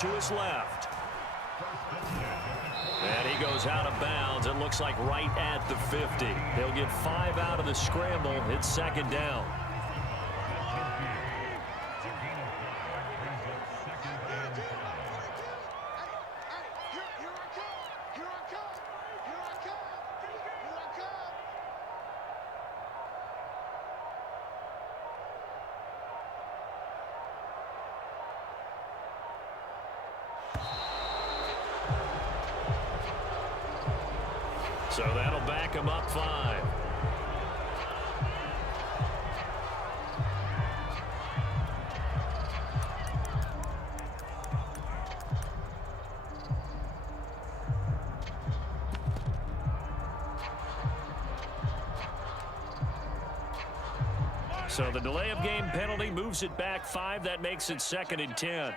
to his left. And he goes out of bounds. It looks like right at the 50. He'll get 5 out of the scramble. It's second down. So that'll back him up 5. So the delay of game penalty moves it back 5. That makes it 2nd and 10.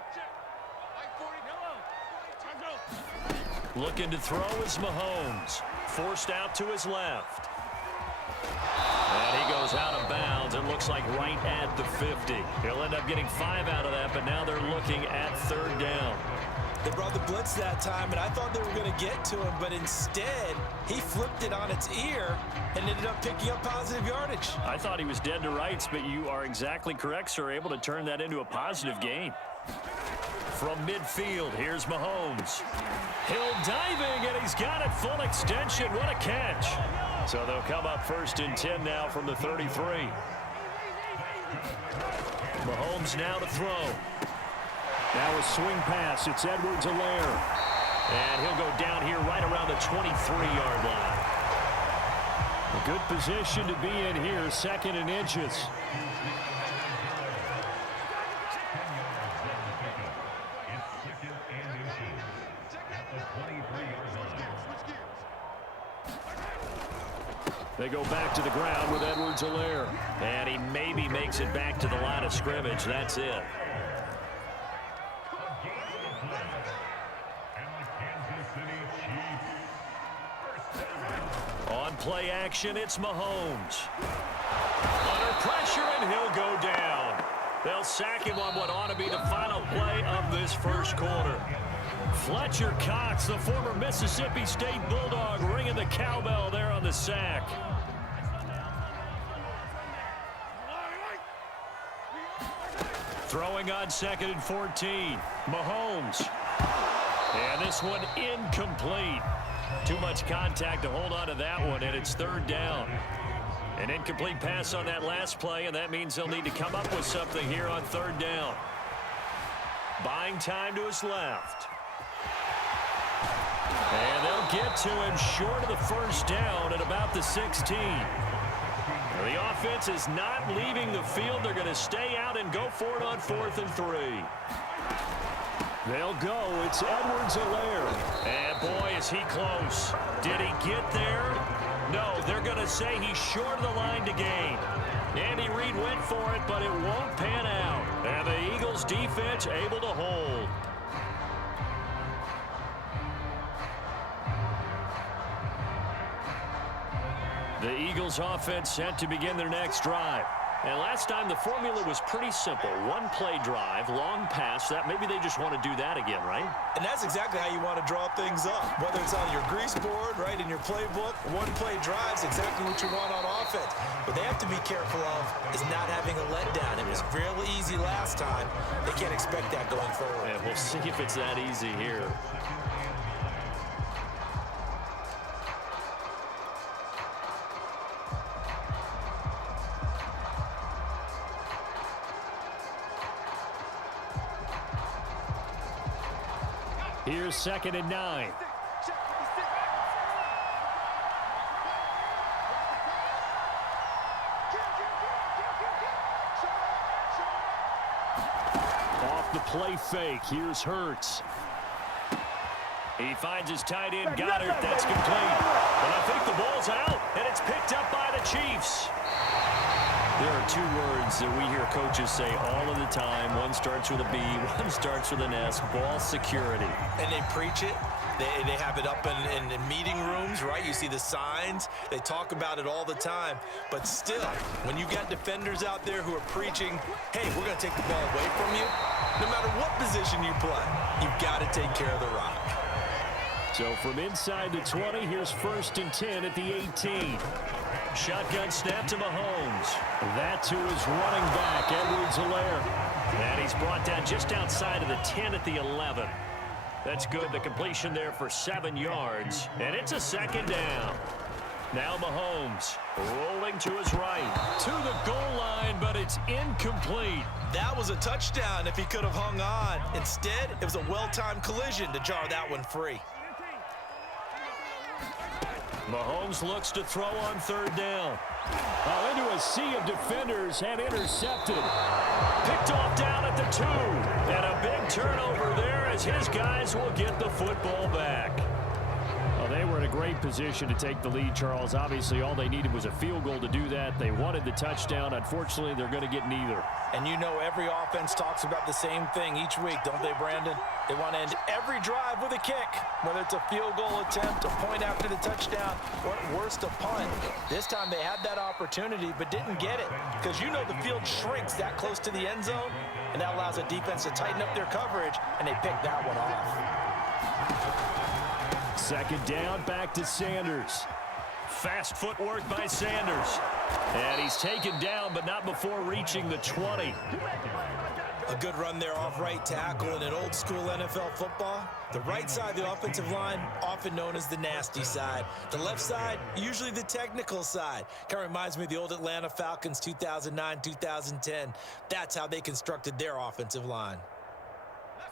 Looking to throw is Mahomes. Forced out to his left. And he goes out of bounds. It looks like right at the 50. He'll end up getting 5 out of that, but now they're looking at 3rd down. They brought the blitz that time, and I thought they were going to get to him, but instead, he flipped it on its ear and ended up picking up positive yardage. I thought he was dead to rights, but you are exactly correct, sir. Able to turn that into a positive gain. From midfield, here's Mahomes. Hill diving, and he's got it full extension. What a catch. So they'll come up 1st and 10 now from the 33. Mahomes now to throw. Now a swing pass. It's Edwards-Helaire. And he'll go down here right around the 23-yard line. A good position to be in here, 2nd and inches. They go back to the ground with Edwards-Helaire. And he maybe makes it back to the line of scrimmage. That's it. On play action, it's Mahomes. Under pressure, and he'll go down. They'll sack him on what ought to be the final play of this first quarter. Fletcher Cox, the former Mississippi State Bulldog, ringing the cowbell there on the sack. Throwing on 2nd and 14. Mahomes. And this one incomplete. Too much contact to hold on to that one, and it's 3rd down. An incomplete pass on that last play, and that means they'll need to come up with something here on 3rd down. Buying time to his left. And they'll get to him short of the 1st down at about the 16. The offense is not leaving the field. They're going to stay out and go for it on 4th and 3. They'll go. It's Edwards-Helaire. And boy, is he close. Did he get there? No, they're going to say he's short of the line to gain. Andy Reid went for it, but it won't pan out. And the Eagles defense able to hold. The Eagles offense set to begin their next drive. And last time the formula was pretty simple. One play drive, long pass. That maybe they just want to do that again, right? And that's exactly how you want to draw things up. Whether it's on your grease board, right, in your playbook, one play drive's exactly what you want on offense. What they have to be careful of is not having a letdown. It was real easy last time. They can't expect that going forward. And we'll see if it's that easy here. Here's 2nd and 9. Off the play fake. Here's Hurts. He finds his tight end, Goddard. That's complete. But I think the ball's out, and it's picked up by the Chiefs. There are 2 words that we hear coaches say all of the time. One starts with a B, one starts with an S. Ball security. And they preach it. They have it up in meeting rooms, right? You see the signs. They talk about it all the time. But still, when you got defenders out there who are preaching, hey, we're going to take the ball away from you, no matter what position you play, you've take care of the rock. So from inside the 20, here's 1st and 10 at the 18. Shotgun snap to Mahomes. That to his running back, Edwards-Helaire. And he's brought down just outside of the 10 at the 11. That's good. The completion there for 7 yards. And it's a 2nd down. Now Mahomes rolling to his right. To the goal line, but it's incomplete. That was a touchdown if he could have hung on. Instead, it was a well-timed collision to jar that one free. Mahomes looks to throw on 3rd down. Into a sea of defenders and intercepted. Picked off down at the 2. And a big turnover there as his guys will get the football back. Well, they were in a great position to take the lead, Charles. Obviously, all they needed was a field goal to do that. They wanted the touchdown. Unfortunately, they're going to get neither. And you know every offense talks about the same thing each week, don't they, Brandon? They want to end every drive with a kick, whether it's a field goal attempt, a point after the touchdown, or at worst, a punt. This time they had that opportunity but didn't get it because you know the field shrinks that close to the end zone, and that allows the defense to tighten up their coverage, and they pick that one off. 2nd down, back to Sanders. Fast footwork by Sanders. And he's taken down, but not before reaching the 20. A good run there off right tackle in an old-school NFL football. The right side of the offensive line, often known as the nasty side. The left side, usually the technical side. Kind of reminds me of the old Atlanta Falcons 2009-2010. That's how they constructed their offensive line.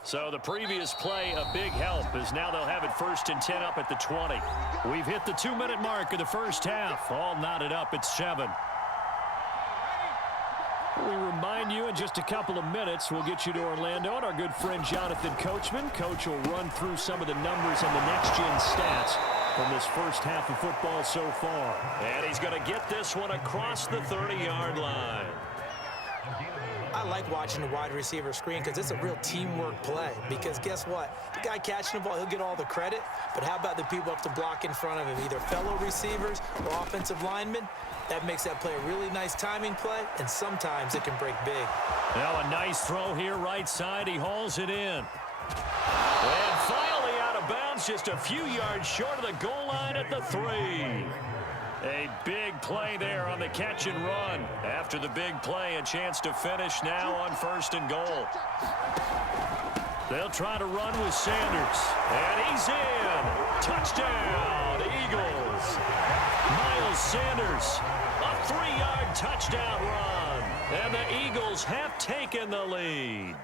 So the previous play, a big help, as now they'll have it 1st and 10 up at the 20. We've hit the 2-minute mark of the first half. All knotted up at 7. We remind you in just a couple of minutes, we'll get you to Orlando and our good friend Jonathan Coachman. Coach will run through some of the numbers and the next-gen stats from this first half of football so far. And he's going to get this one across the 30-yard line. I like watching the wide receiver screen because it's a real teamwork play. Because guess what? The guy catching the ball, he'll get all the credit. But how about the people up to block in front of him, either fellow receivers or offensive linemen? That makes that play a really nice timing play, and sometimes it can break big. Now a nice throw here, right side. He hauls it in. And finally out of bounds, just a few yards short of the goal line at the 3. A big play there on the catch and run. After the big play, a chance to finish now on 1st and goal. They'll try to run with Sanders. And he's in. Touchdown, Eagles. Miles Sanders, a 3-yard touchdown run. And the Eagles have taken the lead.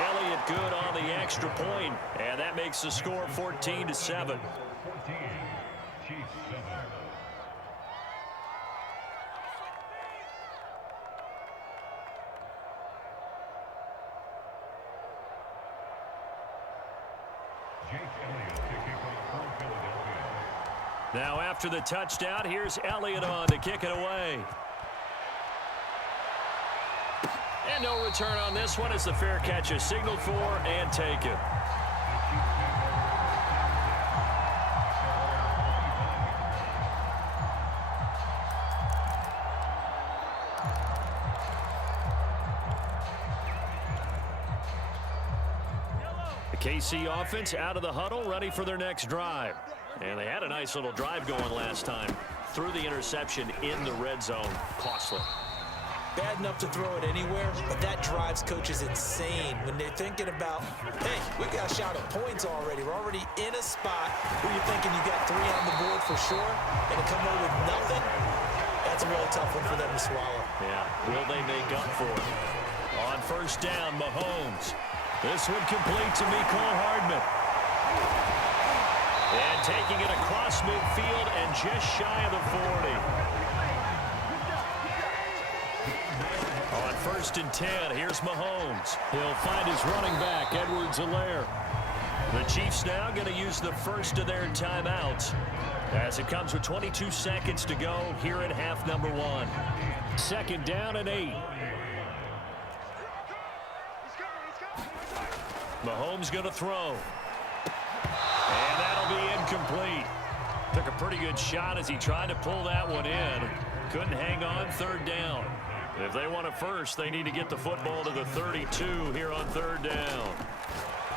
Elliott good on the extra point, and that makes the score 14-7. Now after the touchdown, here's Elliott on to kick it away. And no return on this one as the fair catch is signaled for and taken. The KC offense out of the huddle, ready for their next drive. And they had a nice little drive going last time. Threw the interception in the red zone. Costly. Bad enough to throw it anywhere, but that drives coaches insane when they're thinking about, hey, we got a shot at points already. We're already in a spot where you're thinking you got 3 on the board for sure, and to come away with nothing, that's a really tough one for them to swallow. Yeah, will they make up for it? On 1st down, Mahomes. This one complete to Mecole Hardman. And taking it across midfield and just shy of the 40. On 1st and 10, here's Mahomes. He'll find his running back, Edwards-Helaire. The Chiefs now going to use the first of their timeouts as it comes with 22 seconds to go here in half number 1. 2nd down and 8. Mahomes going to throw. And that'll be incomplete. Took a pretty good shot as he tried to pull that one in. Couldn't hang on 3rd down. If they want it first, they need to get the football to the 32 here on third down.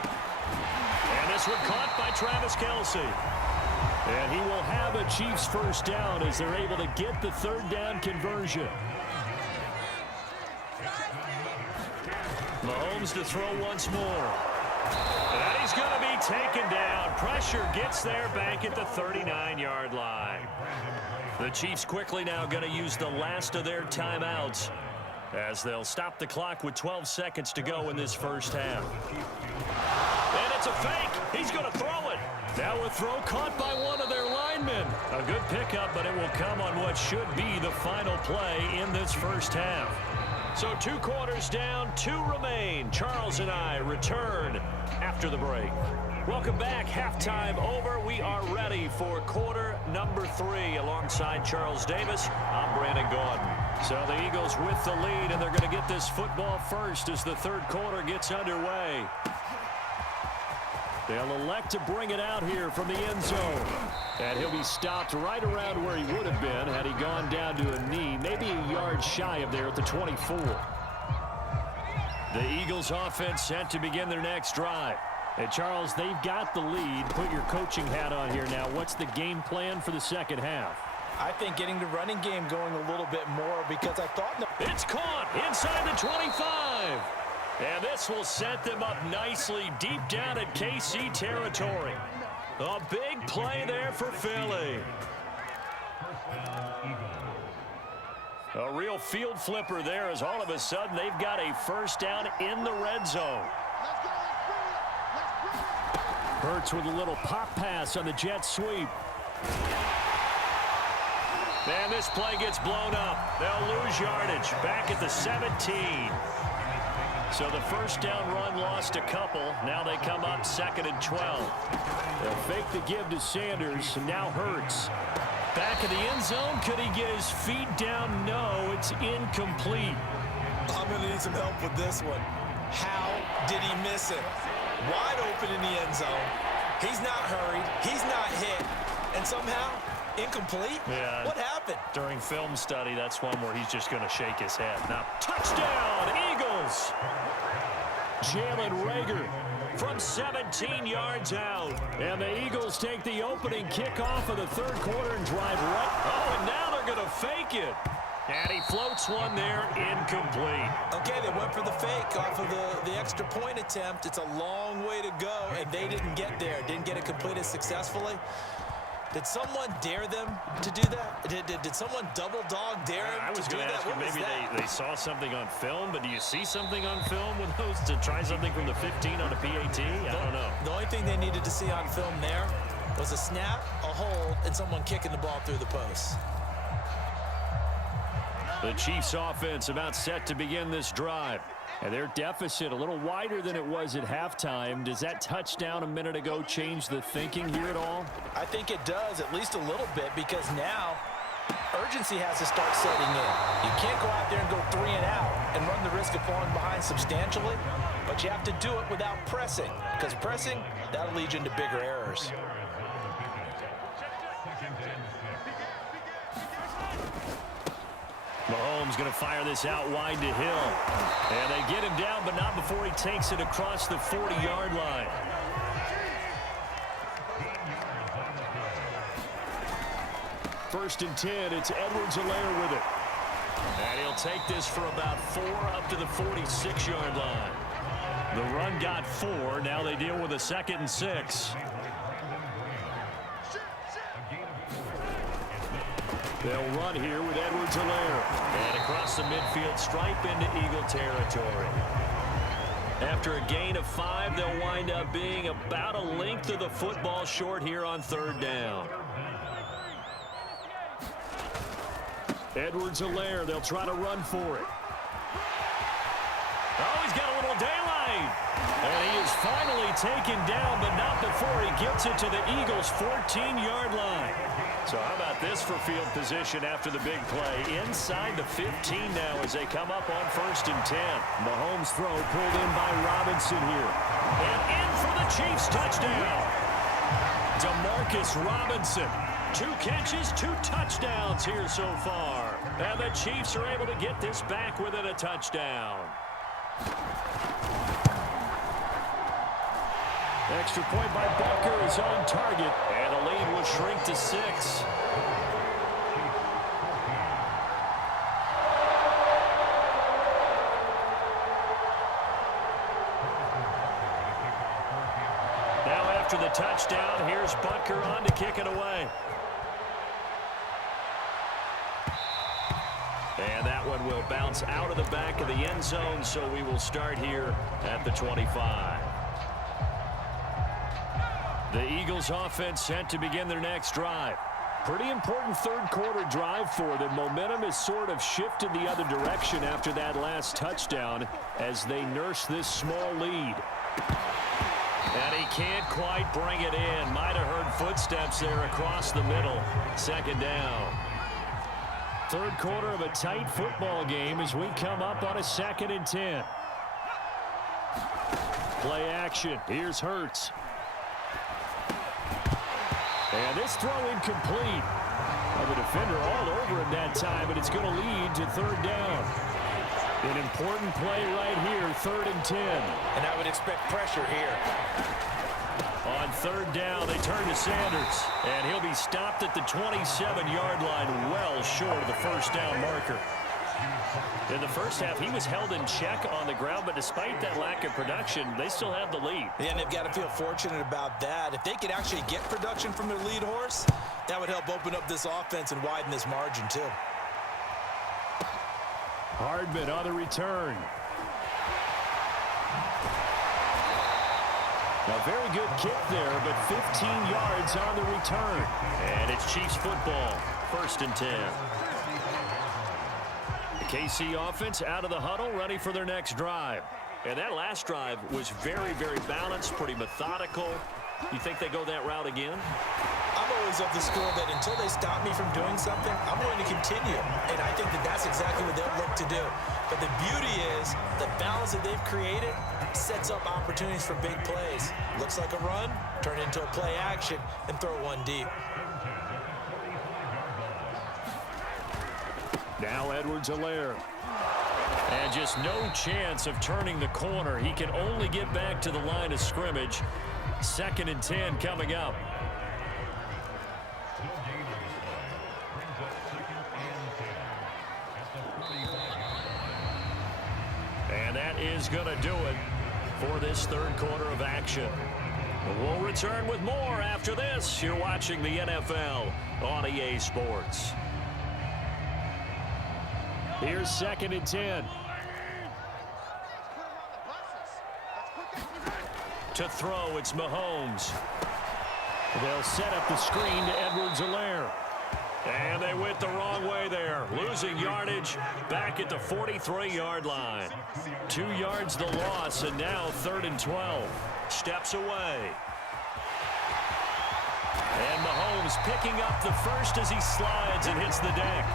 And this one caught by Travis Kelce. And he will have a Chiefs first down as they're able to get the third down conversion. Mahomes to throw once more. And he's going to be taken down. Pressure gets there back at the 39-yard line. The Chiefs quickly now going to use the last of their timeouts as they'll stop the clock with 12 seconds to go in this first half. And it's a fake. He's going to throw it. Now a throw caught by one of their linemen. A good pickup, but it will come on what should be the final play in this first half. So 2 quarters down, 2 remain. Charles and I return after the break. Welcome back. Halftime over. We are ready for quarter number 3 alongside Charles Davis. I'm Brandon Gaudin. So the Eagles with the lead, and they're going to get this football first as the third quarter gets underway. They'll elect to bring it out here from the end zone. And he'll be stopped right around where he would have been had he gone down to a knee, maybe a yard shy of there at the 24. The Eagles offense set to begin their next drive. And Charles, they've got the lead. Put your coaching hat on here now. What's the game plan for the second half? I think getting the running game going a little bit more because I thought... It's caught inside the 25. And this will set them up nicely deep down at KC territory. A big play there for Philly. A real field flipper there as all of a sudden they've got a first down in the red zone. Hurts with a little pop pass on the jet sweep. And this play gets blown up. They'll lose yardage back at the 17. So the first down run lost a couple. Now they come up 2nd and 12. They'll fake the give to Sanders. Now Hurts. Back in the end zone. Could he get his feet down? No, it's incomplete. I'm going to need some help with this one. How did he miss it? Wide open in the end zone. He's not hurried. He's not hit. And somehow, incomplete? Yeah. What happened? During film study, that's one where he's just going to shake his head. Now, touchdown, Eagles! Jalen Reagor from 17 yards out. And the Eagles take the opening kickoff of the third quarter and drive right. Oh, and now they're going to fake it. And he floats one there, incomplete. Okay, they went for the fake off of the extra point attempt. It's a long way to go, and they didn't get there. Didn't get it completed successfully. Did someone dare them to do that? Did someone double dog dare them to do that? I was going to ask you, maybe they saw something on film, but do you see something on film with those to try something from the 15 on a PAT? I don't know. The only thing they needed to see on film there was a snap, a hold, and someone kicking the ball through the post. The Chiefs offense about set to begin this drive. And their deficit a little wider than it was at halftime. Does that touchdown a minute ago change the thinking here at all? I think it does, at least a little bit, because now urgency has to start setting in. You can't go out there and go 3 and out and run the risk of falling behind substantially, but you have to do it without pressing, because pressing, that'll lead you into bigger errors. Mahomes going to fire this out wide to Hill. And they get him down, but not before he takes it across the 40-yard line. First and 10, it's Edwards-Helaire with it. And he'll take this for about 4 up to the 46-yard line. The run got 4. Now they deal with a 2nd and 6. They'll run here with Edwards-Helaire. And across the midfield stripe into Eagle territory. After a gain of 5, they'll wind up being about a length of the football short here on third down. Edwards-Helaire, they'll try to run for it. Oh, he's got a little daylight. And he is finally taken down, but not before he gets it to the Eagles' 14-yard line. So how about this for field position after the big play? Inside the 15 now as they come up on 1st and 10. Mahomes' throw pulled in by Robinson here. And in for the Chiefs touchdown. Demarcus Robinson. 2 catches, 2 touchdowns here so far. And the Chiefs are able to get this back within a touchdown. Extra point by Butker is on target, and the lead will shrink to 6. Now after the touchdown, here's Butker on to kick it away. And that one will bounce out of the back of the end zone, so we will start here at the 25. The Eagles offense set to begin their next drive. Pretty important third quarter drive for them. Momentum has sort of shifted the other direction after that last touchdown as they nurse this small lead. And he can't quite bring it in. Might have heard footsteps there across the middle. Second down. Third quarter of a tight football game as we come up on a 2nd and 10. Play action. Here's Hurts. And this throw incomplete. Well, the defender all over him that time, but it's going to lead to 3rd down. An important play right here, 3rd and 10. And I would expect pressure here. On 3rd down, they turn to Sanders, and he'll be stopped at the 27-yard line, well short of the 1st down marker. In the first half, he was held in check on the ground, but despite that lack of production, they still have the lead. Yeah, and they've got to feel fortunate about that. If they could actually get production from their lead horse, that would help open up this offense and widen this margin, too. Hardman on the return. A very good kick there, but 15 yards on the return. And it's Chiefs football, 1st and 10. The KC offense out of the huddle, ready for their next drive. And that last drive was very, very balanced, pretty methodical. You think they go that route again? I'm always of the school that until they stop me from doing something, I'm going to continue. And I think that that's exactly what they'll look to do. But the beauty is the balance that they've created sets up opportunities for big plays. Looks like a run, turn it into a play action, and throw one deep. Now Edwards-Helaire. And just no chance of turning the corner. He can only get back to the line of scrimmage. 2nd and 10 coming up. And that is going to do it for this third quarter of action. We'll return with more after this. You're watching the NFL on EA Sports. Here's 2nd and 10. To throw, it's Mahomes. They'll set up the screen to Edwards-Helaire. And they went the wrong way there. Losing yardage back at the 43-yard line. 2 yards the loss, and now 3rd and 12. Steps away. And Mahomes picking up the first as he slides and hits the deck.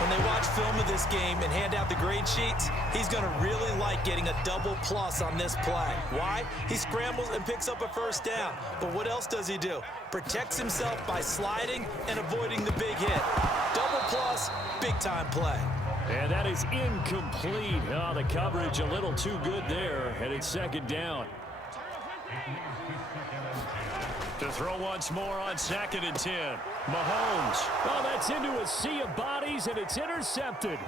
When they watch film of this game and hand out the grade sheets, he's going to really like getting a double plus on this play. Why? He scrambles and picks up a 1st down. But what else does he do? Protects himself by sliding and avoiding the big hit. Double plus, big-time play. And that is incomplete. Oh, the coverage a little too good there, and it's 2nd down. To throw once more on 2nd and 10. Mahomes. Oh, that's into a sea of bodies, and it's intercepted.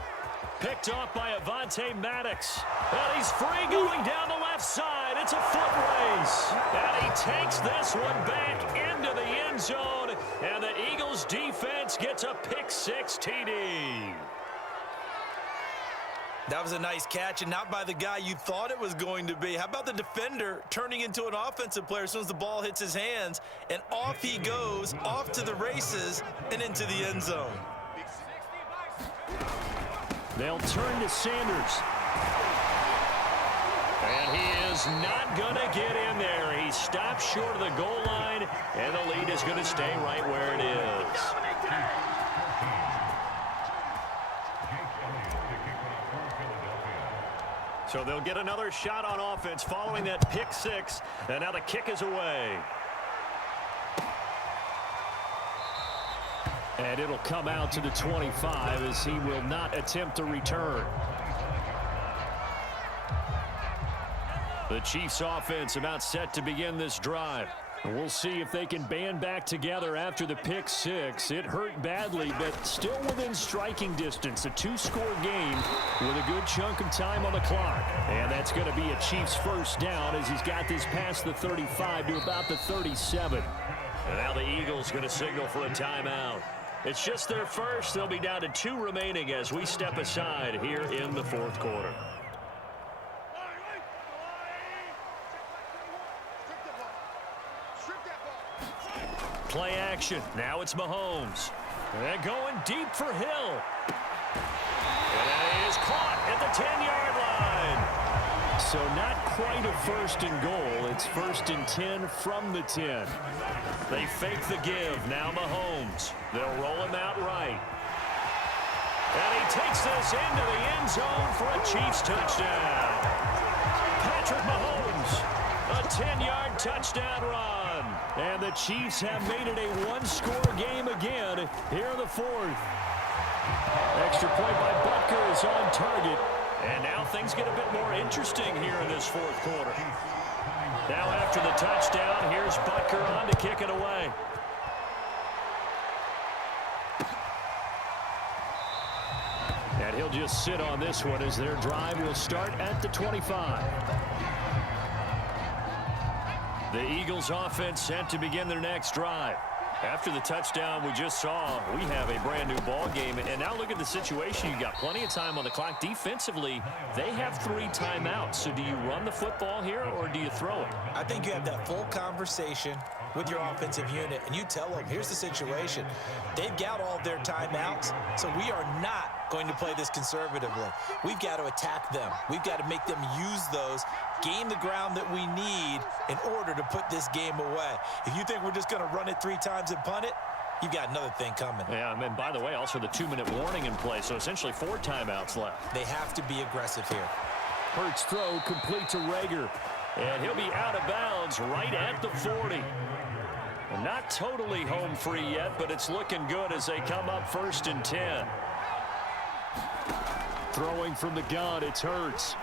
Picked off by Avonte Maddox. And he's free going down the left side. It's a foot race. And he takes this one back into the end zone. And the Eagles defense gets a pick-6 TD. That was a nice catch, and not by the guy you thought it was going to be. How about the defender turning into an offensive player as soon as the ball hits his hands, and off he goes, off to the races, and into the end zone. They'll turn to Sanders. And he is not going to get in there. He stops short of the goal line, and the lead is going to stay right where it is. So they'll get another shot on offense following that pick-6, and now the kick is away. And it'll come out to the 25 as he will not attempt to return. The Chiefs offense about set to begin this drive. And we'll see if they can band back together after the pick six. It hurt badly, but still within striking distance. A two-score game with a good chunk of time on the clock. And that's going to be a Chiefs first down as he's got this past the 35 to about the 37. And now the Eagles going to signal for a timeout. It's just their first. They'll be down to 2 remaining as we step aside here in the fourth quarter. Play action. Now it's Mahomes. And going deep for Hill. And it is caught at the 10-yard line. So not quite a first and goal. It's first and 10 from the 10. They fake the give. Now Mahomes. They'll roll him out right. And he takes this into the end zone for a Chiefs touchdown. Patrick Mahomes. A 10-yard touchdown run. And the Chiefs have made it a one-score game again here in the fourth. Extra point by Butker is on target. And now things get a bit more interesting here in this fourth quarter. Now after the touchdown, here's Butker on to kick it away. And he'll just sit on this one as their drive will start at the 25. The Eagles offense set to begin their next drive. After the touchdown we just saw, we have a brand new ball game. And now look at the situation. You got plenty of time on the clock. Defensively, they have 3 timeouts. So do you run the football here or do you throw it? I think you have that full conversation with your offensive unit, and you tell them, here's the situation. They've got all of their timeouts, so we are not going to play this conservatively. We've got to attack them. We've got to make them use those, gain the ground that we need in order to put this game away. If you think we're just going to run it 3 times and punt it, you've got another thing coming. Yeah, and by the way, also the 2-minute warning in play, so essentially 4 timeouts left. They have to be aggressive here. Hurts throw complete to Rager, and he'll be out of bounds right at the 40. Not totally home free yet, but it's looking good as they come up first and 10. Throwing from the gun, it's Hurts.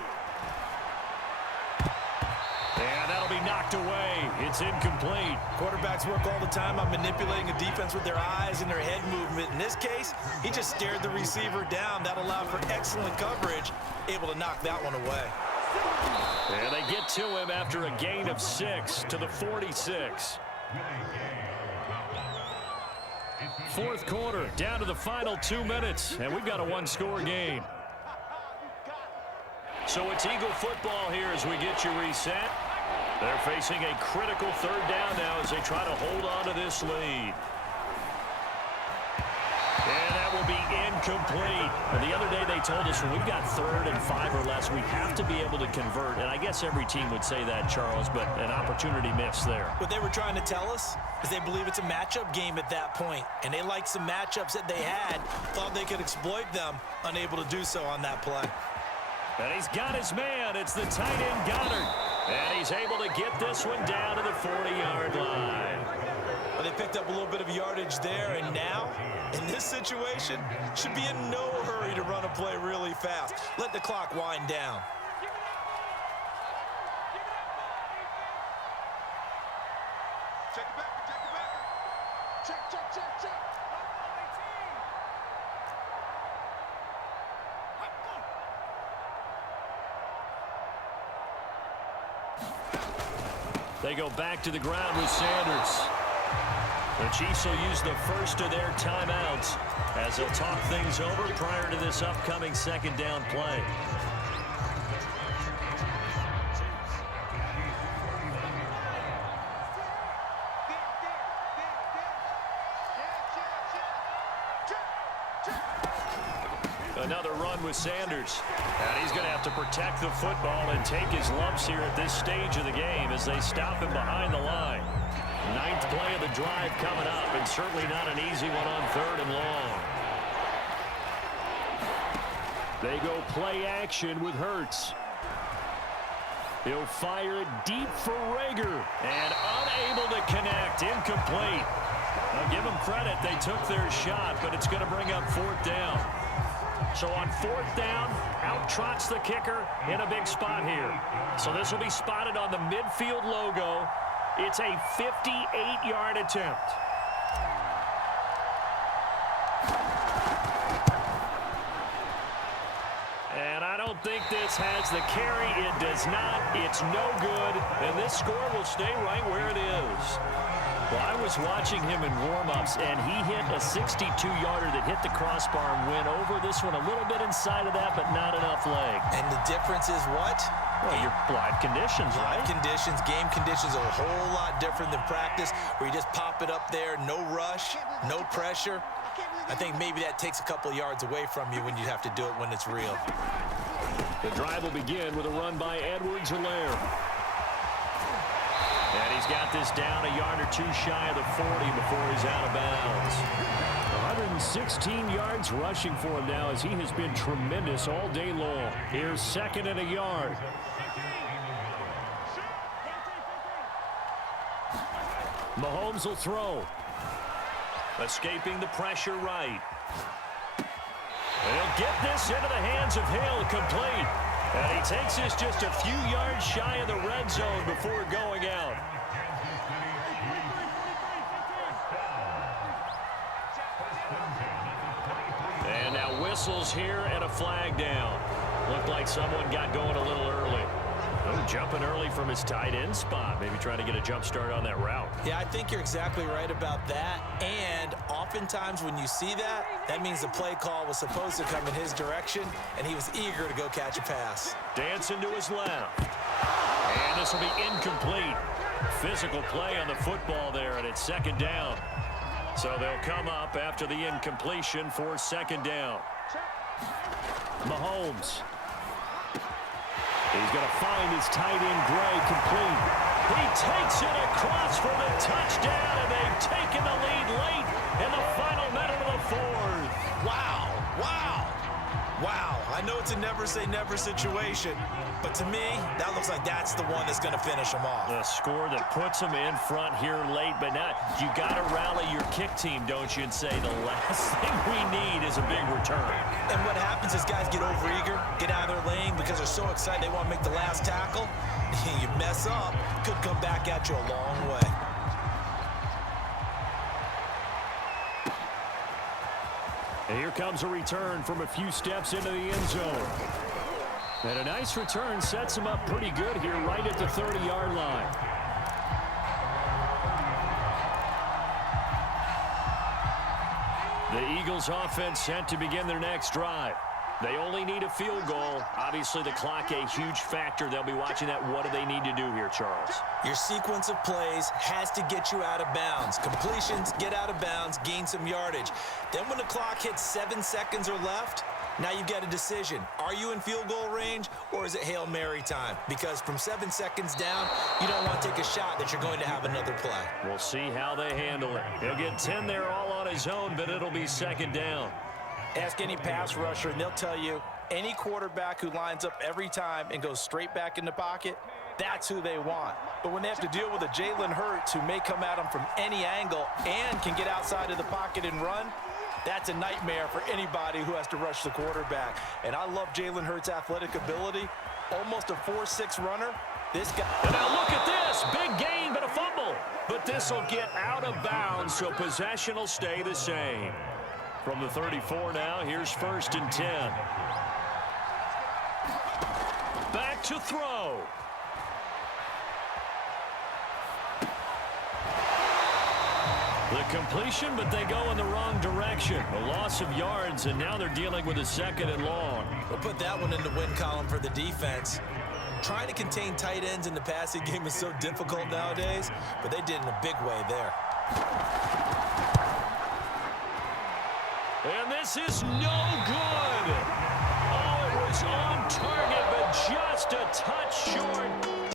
And that'll be knocked away. It's incomplete. Quarterbacks work all the time on manipulating a defense with their eyes and their head movement. In this case, he just stared the receiver down. That allowed for excellent coverage, able to knock that one away. And they get to him after a gain of 6 to the 46. Fourth quarter, down to the final 2 minutes, and we've got a one-score game. So it's Eagle football here as we get you reset. They're facing a critical third down now as they try to hold on to this lead. And that will be incomplete. And the other day they told us when we've got 3rd and 5 or less, we have to be able to convert. And I guess every team would say that, Charles, but an opportunity missed there. What they were trying to tell us is they believe it's a matchup game at that point. And they liked some matchups that they had, thought they could exploit them, unable to do so on that play. And he's got his man. It's the tight end Goddard. And he's able to get this one down to the 40-yard line. Well, they picked up a little bit of yardage there, and now, in this situation, should be in no hurry to run a play really fast. Let the clock wind down. Check it back, check it back. Check, check, check, check. They go back to the ground with Sanders. The Chiefs will use the first of their timeouts as they'll talk things over prior to this upcoming second down play. Another run with Sanders. And he's going to have to protect the football and take his lumps here at this stage of the game as they stop him behind the line. 9th play of the drive coming up, and certainly not an easy one on 3rd and long. They go play action with Hurts. He'll fire it deep for Rager, and unable to connect, incomplete. I'll give them credit. They took their shot, but it's going to bring up fourth down. So on fourth down, out trots the kicker in a big spot here. So this will be spotted on the midfield logo. It's a 58-yard attempt. And I don't think this has the carry. It does not. It's no good. And this score will stay right where it is. Well, I was watching him in warm-ups, and he hit a 62-yarder that hit the crossbar and went over. This one a little bit inside of that, but not enough leg. And the difference is what? Well, your live conditions, right? Live conditions, game conditions are a whole lot different than practice, where you just pop it up there, no rush, no pressure. I think maybe that takes a couple yards away from you when you have to do it when it's real. The drive will begin with a run by Edwards-Helaire. And he's got this down a yard or two shy of the 40 before he's out of bounds. 116 yards rushing for him now as he has been tremendous all day long. Here's second and a yard. Mahomes will throw. Escaping the pressure right. He'll get this into the hands of Hill, complete. And he takes this just a few yards shy of the red zone before going out. And now whistles here and a flag down. Looked like someone got going a little early. Oh, jumping early from his tight end spot. Maybe trying to get a jump start on that route. Yeah, I think you're exactly right about that. And oftentimes when you see that, that means the play call was supposed to come in his direction, and he was eager to go catch a pass. Dancing to his left. And this will be incomplete. Physical play on the football there, and it's second down. So they'll come up after the incompletion for second down. Mahomes. He's going to find his tight end, Gray, complete. He takes it across for the touchdown, and they've taken the lead late in the final minute of the fourth. Wow, wow, wow. I know it's a never-say-never situation, but to me, that looks like that's the one that's going to finish them off. The score that puts them in front here late, but not. You got to rally your kick team, don't you, and say the last thing we need is a big return. And what happens is guys get overeager, get out of their lane because they're so excited they want to make the last tackle. You mess up, could come back at you a long way. And here comes a return from a few steps into the end zone. And a nice return sets him up pretty good here right at the 30-yard line. The Eagles offense set to begin their next drive. They only need a field goal. Obviously, the clock a huge factor. They'll be watching that. What do they need to do here, Charles? Your sequence of plays has to get you out of bounds. Completions, get out of bounds, gain some yardage. Then when the clock hits 7 seconds or left, now you've got a decision. Are you in field goal range, or is it Hail Mary time? Because from 7 seconds down, you don't want to take a shot that you're going to have another play. We'll see how they handle it. He'll get 10 there all on his own, but it'll be second down. Ask any pass rusher, and they'll tell you any quarterback who lines up every time and goes straight back in the pocket, that's who they want. But when they have to deal with a Jalen Hurts who may come at them from any angle and can get outside of the pocket and run, that's a nightmare for anybody who has to rush the quarterback. And I love Jalen Hurts' athletic ability. Almost a 4.6 runner. This guy. And now look at this. Big gain, but a fumble. But this will get out of bounds, so possession will stay the same. From the 34 now, here's first and 10. Back to throw. The completion, but they go in the wrong direction. A loss of yards, and now they're dealing with a second and long. We'll put that one in the win column for the defense. Trying to contain tight ends in the passing game is so difficult nowadays, but they did in a big way there. And this is no good. Oh, it was on target, but just a touch short.